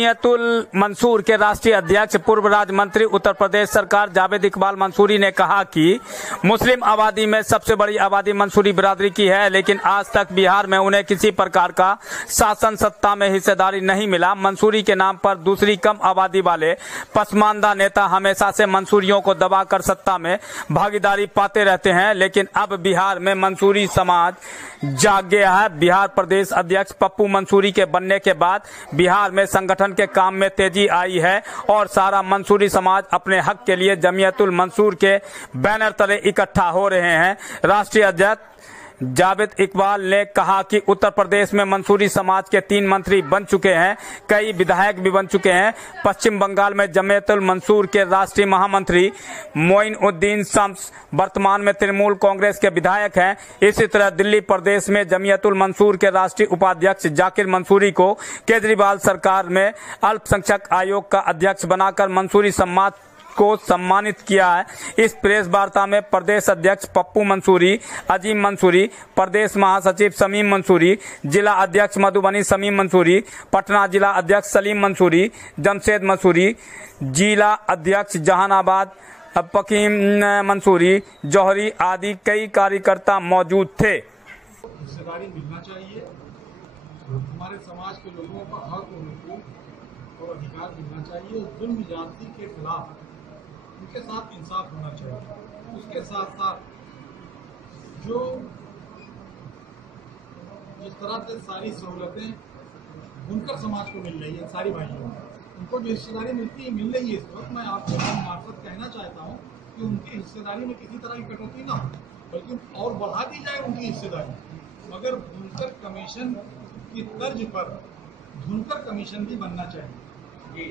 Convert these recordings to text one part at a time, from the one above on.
जमीयतुल मंसूर के राष्ट्रीय अध्यक्ष पूर्व राज्य मंत्री उत्तर प्रदेश सरकार जावेद इकबाल मंसूरी ने कहा कि मुस्लिम आबादी में सबसे बड़ी आबादी मंसूरी बिरादरी की है, लेकिन आज तक बिहार में उन्हें किसी प्रकार का शासन सत्ता में हिस्सेदारी नहीं मिला। मंसूरी के नाम पर दूसरी कम आबादी वाले पसमानदा नेता हमेशा से मंसूरियों को दबाकर सत्ता में भागीदारी पाते रहते हैं, लेकिन अब बिहार में मंसूरी समाज जाग गया है। बिहार प्रदेश अध्यक्ष पप्पू मंसूरी के बनने के बाद बिहार में संगठन के काम में तेजी आई है और सारा मंसूरी समाज अपने हक के लिए जमीयतुल मंसूर के बैनर तले इकट्ठा हो रहे हैं। राष्ट्रीय अध्यक्ष जावेद इकबाल ने कहा कि उत्तर प्रदेश में मंसूरी समाज के 3 मंत्री बन चुके हैं, कई विधायक भी बन चुके हैं। पश्चिम बंगाल में जमीयतुल मंसूर के राष्ट्रीय महामंत्री मोइनुद्दीन शम्स वर्तमान में तृणमूल कांग्रेस के विधायक हैं। इसी तरह दिल्ली प्रदेश में जमीयतुल मंसूर के राष्ट्रीय उपाध्यक्ष जाकिर मंसूरी को केजरीवाल सरकार में अल्पसंख्यक आयोग का अध्यक्ष बनाकर मंसूरी समाज को सम्मानित किया है। इस प्रेस वार्ता में प्रदेश अध्यक्ष पप्पू मंसूरी, अजीम मंसूरी, प्रदेश महासचिव समीम मंसूरी, जिला अध्यक्ष मधुबनी समीम मंसूरी, पटना जिला अध्यक्ष सलीम मंसूरी, जमशेद मंसूरी, जिला अध्यक्ष जहानाबाद पकीम मंसूरी, जौहरी आदि कई कार्यकर्ता मौजूद थे। हिस्सेदारी मिलना चाहिए, हमारे समाज के लोगों का हक और अधिकार मिलना चाहिए। जुल्म ज्यादती के खिलाफ उनके साथ इंसाफ होना चाहिए। उसके साथ साथ जो जिस तरह से सारी सहूलतें बुनकर समाज को मिल रही है, सारी भाइयों उनको जो हिस्सेदारी मिल रही है इस वक्त, मैं आपको मार्फत कहना चाहता हूँ कि उनकी हिस्सेदारी में किसी तरह की कटौती ना हो, बल्कि और बढ़ा दी जाए उनकी हिस्सेदारी। मगर बुनकर कमीशन की तर्ज पर धुनकर कमीशन भी बनना चाहिए।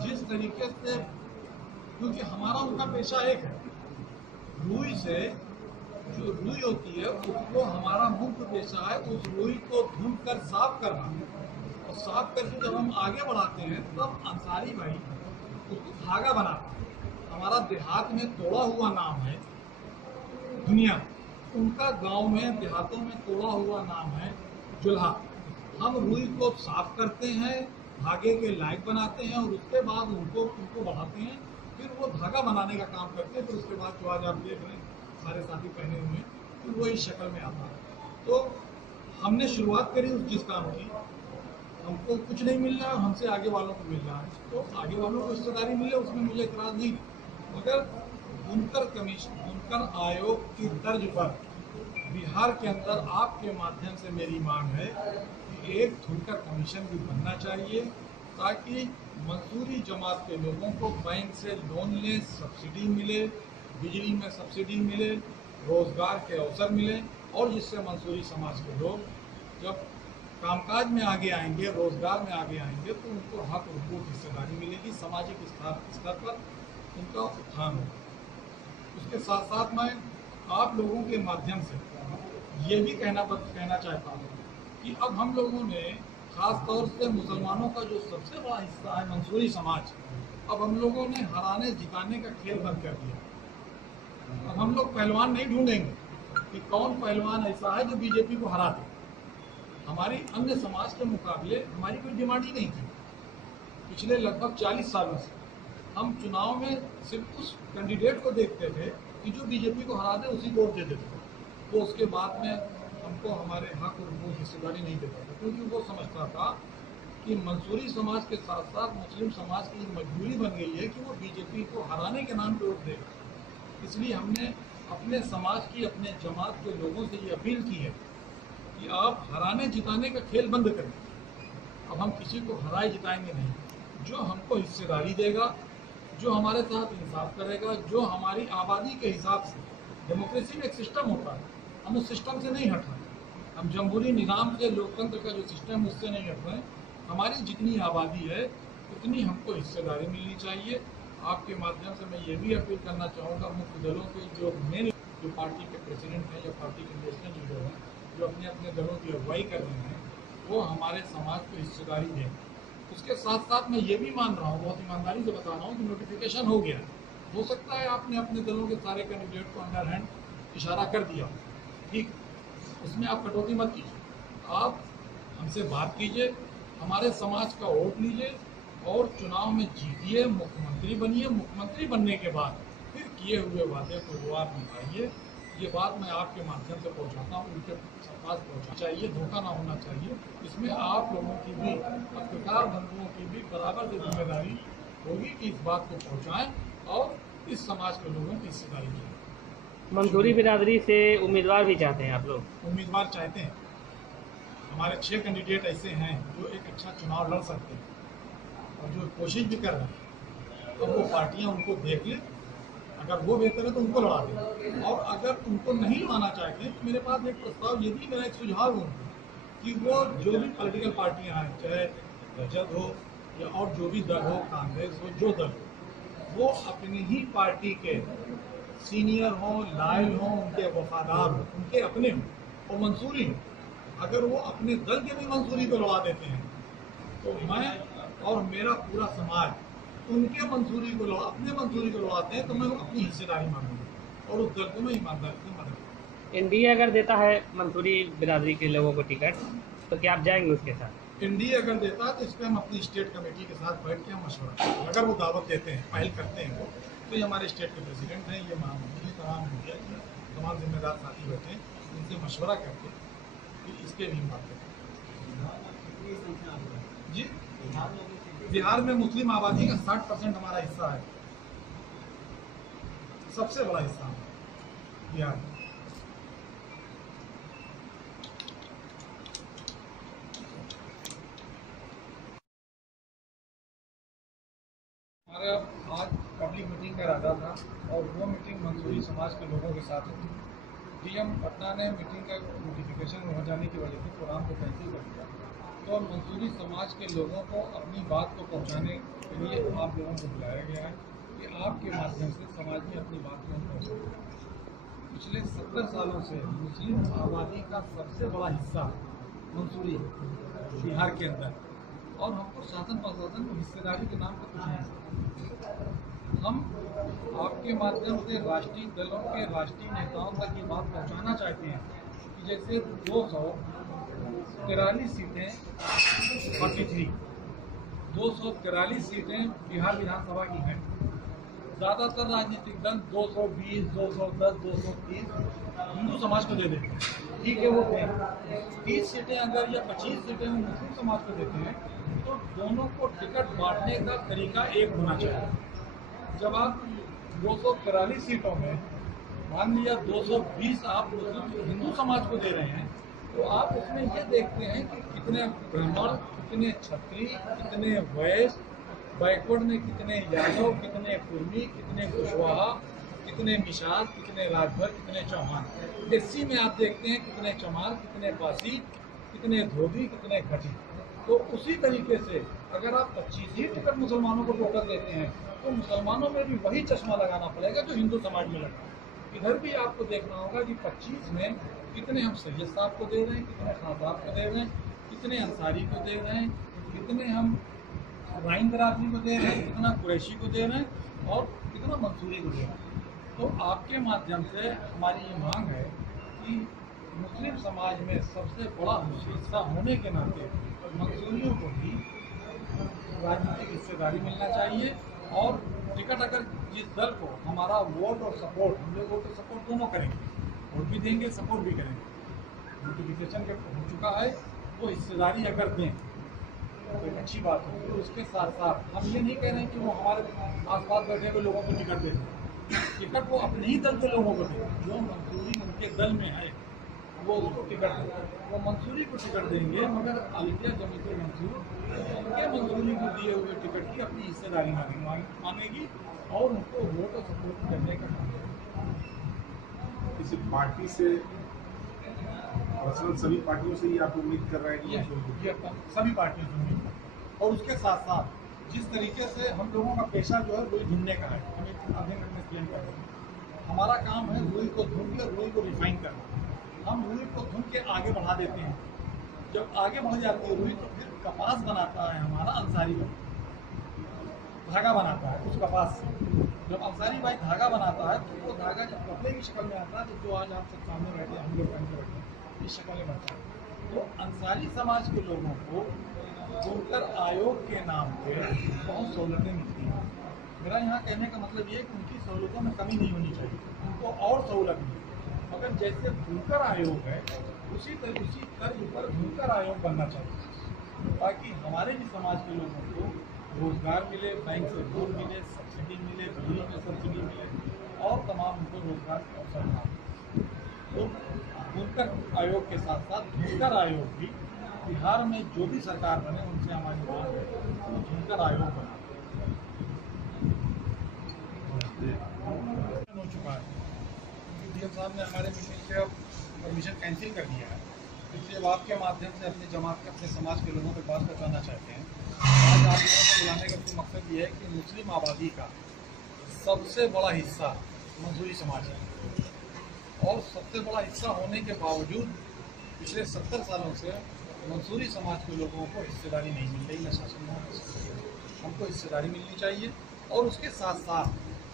जिस तरीके से, क्योंकि हमारा उनका पेशा एक है, रुई से जो रुई होती है उसको हमारा मुख्य पेशा है, उस रुई को धुनकर साफ करना, और साफ करके जब हम आगे बढ़ाते हैं तब अंसारी भाई उसको धागा बनाता है। हमारा देहात में तोड़ा हुआ नाम है दुनिया, उनका गांव में देहातों में तोड़ा हुआ नाम है जुल्हा। हम रुई को साफ करते हैं, धागे के लायक बनाते हैं और उसके बाद उनको बढ़ाते हैं, फिर वो धागा बनाने का काम करते हैं। फिर उसके बाद जो आज आप देख रहे हैं सारे साथी पहने हुए, फिर वो इस शक्ल में आता है। तो हमने शुरुआत करी जिस काम की, हमको कुछ नहीं मिल रहा है, हमसे आगे वालों को मिल रहा है, तो आगे वालों को हिस्सेदारी मिले, उसमें मुझे इतराज नहीं। मगर बुनकर कमीशन, बुनकर आयोग की तर्ज पर बिहार के अंदर आपके माध्यम से मेरी मांग है कि एक बुनकर कमीशन भी बनना चाहिए, ताकि मंसूरी जमात के लोगों को बैंक से लोन ले, सब्सिडी मिले, बिजली में सब्सिडी मिले, रोजगार के अवसर मिले, और जिससे मंसूरी समाज के लोग जब कामकाज में आगे आएंगे, रोजगार में आगे आएंगे, तो उनको हक और पूर्ण हिस्सेदारी मिलेगी, सामाजिक स्तर पर उनका उत्थान होगा। उसके साथ साथ मैं आप लोगों के माध्यम से ये भी कहना चाहता हूँ कि अब हम लोगों ने खास तौर से मुसलमानों का जो सबसे बड़ा हिस्सा है मंसूरी समाज, अब हम लोगों ने हराने जिताने का खेल बंद कर दिया। अब हम लोग पहलवान नहीं ढूंढेंगे कि कौन पहलवान ऐसा है जो बीजेपी को हरा दे। हमारी अन्य समाज के मुकाबले हमारी कोई डिमांड ही नहीं थी। पिछले लगभग 40 सालों से हम चुनाव में सिर्फ उस कैंडिडेट को देखते थे कि जो बीजेपी को हरा दे उसी को वोट दे देते थे। वो उसके बाद में हमको हमारे हक और वो हिस्सेदारी नहीं देता था, क्योंकि वो समझता था कि मंसूरी समाज के साथ साथ मुस्लिम समाज की मजबूरी बन गई है कि वो बीजेपी को हराने के नाम पे वोट देगा। इसलिए हमने अपने समाज की, अपने जमात के लोगों से ये अपील की है कि आप हराने जिताने का खेल बंद करें। अब हम किसी को हराए जिताएंगे नहीं। जो हमको हिस्सेदारी देगा, जो हमारे साथ इंसाफ करेगा, जो हमारी आबादी के हिसाब से, डेमोक्रेसी में एक सिस्टम होता है, हम उस सिस्टम से नहीं हट रहे। हम जमहूरी निज़ाम से, लोकतंत्र का जो सिस्टम है उससे नहीं हट रहे। हमारी जितनी आबादी है उतनी हमको हिस्सेदारी मिलनी चाहिए। आपके माध्यम से मैं ये भी अपील करना चाहूँगा मुख्य दलों के जो मेन जो पार्टी के प्रेसिडेंट हैं या पार्टी के नेशनल लीडर हैं, जो अपने अपने दलों की अगुवाई कर रहे हैं, वो हमारे समाज को हिस्सेदारी दें। उसके साथ साथ मैं ये भी मान रहा हूँ, बहुत ईमानदारी से बता रहा हूँ कि नोटिफिकेशन हो गया। हो सकता है आपने अपने दलों के सारे कैंडिडेट को अंडर हैंड इशारा कर दिया, ठीक, उसमें आप कटौती मत कीजिए। आप हमसे बात कीजिए, हमारे समाज का वोट लीजिए, और चुनाव में जीतिए, मुख्यमंत्री बनिए, मुख्यमंत्री बनने के बाद फिर किए हुए वादे को आप निभाइए। ये बात मैं आपके माध्यम से पहुंचाता हूँ, उनके पास पहुंचना चाहिए, धोखा ना होना चाहिए। इसमें आप लोगों की भी, पत्रकार बंधुओं की भी बराबर से जिम्मेदारी होगी कि इस बात को पहुंचाएं और इस समाज के लोगों की हिस्सेदारी लें। मंसूरी बिरादरी से उम्मीदवार भी चाहते हैं आप लोग? उम्मीदवार चाहते हैं। हमारे 6 कैंडिडेट ऐसे हैं जो एक अच्छा चुनाव लड़ सकते हैं और जो कोशिश भी कर रहे हैं। अब वो पार्टियां उनको देख लें, अगर वो बेहतर है तो उनको लड़ा दें, और अगर उनको नहीं लाना चाहते हैं तो मेरे पास एक प्रस्ताव, ये भी मेरा एक सुझाव है कि वो जो भी पॉलिटिकल पार्टियां हैं, चाहे रजत हो या और जो भी दल हो, कांग्रेस हो, जो दल हो, वो अपनी ही पार्टी के सीनियर हो, लायल हो, उनके वफादार हो, उनके अपने हो और मंसूरी हो। अगर वो अपने दल के भी मंसूरी को लड़ा देते हैं तो मैं और मेरा पूरा समाज उनके मंसूरी को अपने मंसूरी को लड़ाते हैं तो मैं अपनी हिस्सेदारी मांगूंगा और उस दल को मैं ईमानदारी से मदद करूँगा। एनडीए अगर देता है मंसूरी बिरादरी के लोगों को टिकट तो क्या आप जाएंगे उसके साथ? एनडीए अगर देता है तो इस पर हम अपनी स्टेट कमेटी के साथ बैठ के हम मशवरा करेंगे। अगर वो दावत देते हैं, पहल करते हैं वो, तो ये हमारे स्टेट के प्रेसिडेंट हैं, ये महामंत्री, तमाम मीडिया के तमाम जिम्मेदार साथी बैठे हैं, इनसे मशवरा करके कि इसके भी बात करें। जी, बिहार में मुस्लिम आबादी का 60% हमारा हिस्सा है, सबसे बड़ा हिस्सा है बिहार में। हमारा आज पब्लिक मीटिंग का इरादा था और वो मीटिंग मंसूरी समाज के लोगों के साथ हुई। डीएम पटना ने मीटिंग का नोटिफिकेशन हो जाने की वजह से प्रोग्राम को कैंसिल कर दिया, तो मंसूरी समाज के लोगों को अपनी बात को पहुंचाने के लिए आप लोगों को बुलाया गया है कि आपके माध्यम से समाज में अपनी बात को पहुँचाएं। पिछले 70 सालों से मुस्लिम आबादी का सबसे बड़ा हिस्सा मंसूरी है बिहार के अंदर, और हमको शासन प्रशासन को हिस्सेदारी के नाम पर कुछ नहीं। हम आपके माध्यम से राष्ट्रीय दलों के राष्ट्रीय नेताओं तक ये बात पहुंचाना चाहते हैं कि जैसे 243 सीटें 243 सीटें बिहार विधानसभा की हैं। ज़्यादातर राजनीतिक दल 220, 210, 230 हिंदू समाज को दे देते हैं। ठीक है, वो 30 सीटें अगर या 25 सीटें वो मुस्लिम समाज को देते हैं तो दोनों को टिकट बांटने का तरीका एक होना चाहिए। जब आप 243 सीटों में मान लिया 220 आप हिंदू समाज को दे रहे हैं, तो आप उसमें ये देखते हैं कि कितने ब्राह्मण, कितने क्षत्रिय, कितने वैश्य, बैकवर्ड में कितने यादव, कितने कुर्मी, कितने कुशवाहा, कितने निषाद, कितने राजभर, कितने चौहान। एससी में आप देखते हैं कितने चमार, कितने पासी, कितने धोबी, कितने घटी। तो उसी तरीके से अगर आप 25 ही टिकट मुसलमानों को टोकन देते हैं तो मुसलमानों में भी वही चश्मा लगाना पड़ेगा जो हिंदू समाज में लगा। इधर भी आपको देखना होगा कि 25 में कितने हम सैयद साहब को दे रहे हैं, कितने खान साहब को दे रहे हैं, कितने अंसारी को दे रहे हैं, कितने हम राइन बरादरी को दे रहे हैं, कितना कुरैशी को दे रहे हैं और कितना मंसूरी को दे रहे हैं। तो आपके माध्यम से हमारी ये मांग है कि मुस्लिम समाज में सबसे बड़ा हिस्सा होने के नाते मंसूरियों को भी राजनीतिक हिस्सेदारी मिलना चाहिए। और टिकट अगर जिस दल को हमारा वोट और सपोर्ट, हम लोग वोट और सपोर्ट दोनों करेंगे, वोट भी देंगे, सपोर्ट भी करेंगे, नोटिफिकेशन के हो चुका है, वो हिस्सेदारी अगर दें तो एक अच्छी बात है। तो उसके साथ साथ हम ये नहीं कह रहे हैं कि वो हमारे आसपास बैठे हुए लोगों को टिकट दें, टिकट वो अपने ही दल के लोगों को दें। जो मंसूरी उनके दल में है वो उसको टिकट दें, वो मंसूरी को टिकट देंगे, मगर अलिया जमीयत मंसूर उनके मंसूरी को दिए हुए टिकट की अपनी हिस्सेदारी मांगेगी और उनको वोट और सपोर्ट करने का काम करेगी। किसी पार्टी से पर्सनल सभी पार्टियों से ही आप उम्मीद कर रहे हैं कि ये सभी पार्टियों से उम्मीद है। और उसके साथ साथ जिस तरीके से हम लोगों का पेशा जो है रुई ढूंढने का है, हम एक आधे मिनट में क्लेम कर रहे हैं। हमारा काम है रुई को ढूंढ कर रुई को रिफाइन करना। हम रुई को ढूंढ के आगे बढ़ा देते हैं। जब आगे बढ़ जाती है रुई तो फिर कपास बनाता है हमारा अंसारी भाई, धागा बनाता है उस कपास से। जब अंसारी भाई धागा बनाता है तो वो धागा जब कपड़े की शक्ल में आता है तो जो आज आप सब सामने बैठे हम लोग पहन के बैठे इस शक्ल में बनता है। तो अंसारी समाज के लोगों को वोटर आयोग के नाम पे बहुत सहूलतें मिलती हैं। मेरा यहाँ कहने का मतलब ये है कि उनकी सहूलतों में कमी नहीं होनी चाहिए, उनको और सहूलत मिले। मगर जैसे भूकर आयोग है उसी तर्ज पर भूकर आयोग बनना चाहिए, ताकि हमारे भी समाज के लोगों को रोजगार मिले, बैंक से लोन मिले, सब्सिडी मिले, बिजली में सब्सिडी मिले और तमाम उनको रोजगार के अवसर मिले। तो भूकर आयोग के साथ साथ भूकर आयोग भी बिहार में जो भी सरकार बने उनसे हमारी मांग है तो भूकर आयोग बना हो चुका है। डीएम साहब ने हमारे मीटिंग से अब परमिशन कैंसिल कर दिया है, इसलिए अब आपके माध्यम से अपनी जमात के अपने समाज के लोगों तक बात पहुँचाना चाहते हैं। आज आप लोगों को बुलाने का मकसद ये है कि मुस्लिम आबादी का सबसे बड़ा हिस्सा मंसूरी समाज है और सबसे बड़ा हिस्सा होने के बावजूद पिछले 70 सालों से मंसूरी समाज के लोगों को हिस्सेदारी नहीं मिल रही, न शासन में। हमको हिस्सेदारी मिलनी चाहिए और उसके साथ साथ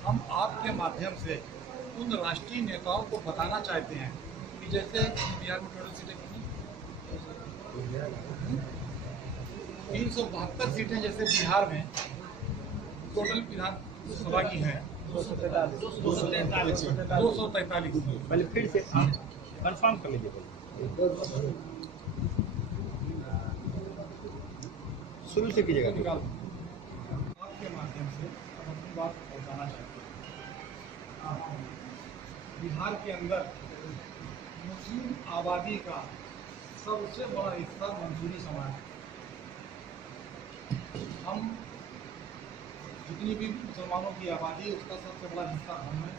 हम आपके माध्यम से उन राष्ट्रीय नेताओं को बताना चाहते हैं कि जैसे बिहार में टोटल सीटें कितनी 372 सीटें जैसे बिहार में टोटल विधानसभा की हैं 243। पहले फिर से कंफर्म कर लीजिए, शुरू से कीजिएगा। आपके माध्यम से हम अपनी बात पहुंचाना चाहते हैं। बिहार के अंदर मुस्लिम आबादी का सबसे बड़ा हिस्सा मंसूरी समाज है। हम जितनी भी मुसलमानों की आबादी है उसका सबसे बड़ा हिस्सा हम है,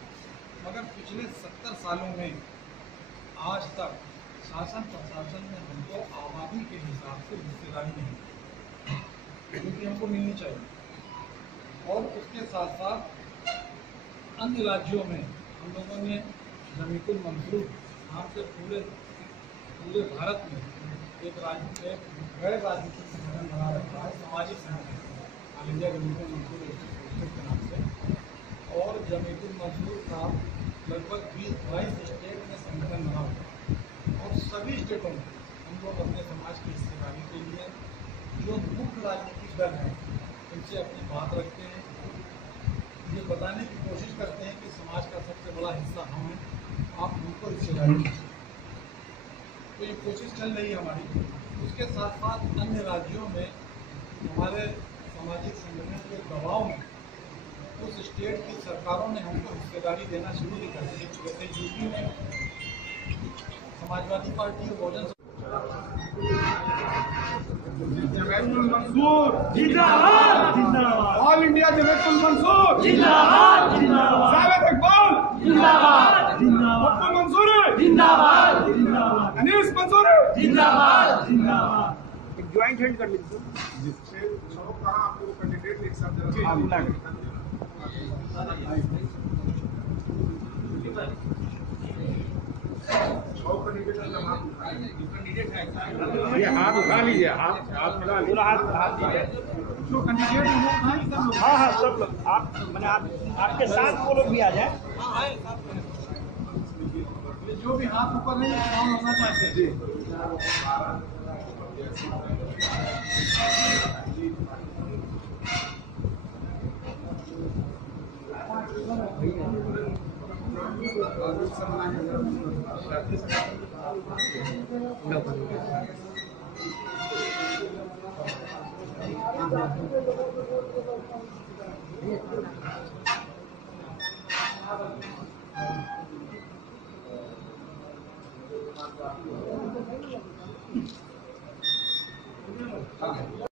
मगर पिछले 70 सालों में आज तक शासन प्रशासन ने हमको आबादी के हिसाब से हिस्सेदारी नहीं दी, क्योंकि हमको मिलनी चाहिए। और उसके साथ साथ अन्य राज्यों में हम लोगों ने जमीतुल मंसूर नाम से पूरे भारत में एक गैर राजनीतिक संगठन बना रखा है, सामाजिक संगठन ऑल इंडिया जमीतुल मंसूर के नाम से। और जमीतुल मंसूर का लगभग 20-22 स्टेट में संगठन बना हुआ है और सभी स्टेटों में हम लोग अपने समाज की हिस्सेदारी के लिए जो मुख्य राजनीतिक दल हैं उनसे अपनी बात रखते हैं, ये बताने की कोशिश करते हैं कि समाज का सबसे बड़ा हिस्सा हम हैं, आप हमको हिस्सेदारी दीजिए। तो ये कोशिश चल रही है हमारी। उसके साथ साथ अन्य राज्यों में हमारे सामाजिक संगठन के दबाव में उस स्टेट की सरकारों ने हमको हिस्सेदारी देना शुरू नहीं कर दी। जैसे यूपी में समाजवादी पार्टी और बहुजन जमीतुल मंसूर जिंदाबाद, जिंदाबाद। ऑल इंडिया जमीतुल मंसूर जिंदाबाद, जिंदाबाद। जावेद इकबाल जिंदाबाद, जिंदाबाद। मुफ्ती मंसूरी जिंदाबाद, जिंदाबाद। अनीस मंसूरी जिंदाबाद, जिंदाबाद। एक ज्वाइंट हैंड कर लीजिए जिससे सब कहा आपको कैंडिडेट एक साथ जरा ये हाथ उठा लीजिए, हाथ मिला लीजिए, हाथ दीजिए। जो कैंडिडेट हैं वो कहाँ सब लोग? हाँ सब लोग आप मैंने आपके साथ वो लोग भी आ जाए। जो भी हाथ ऊपर है नाम होना चाहते हैं।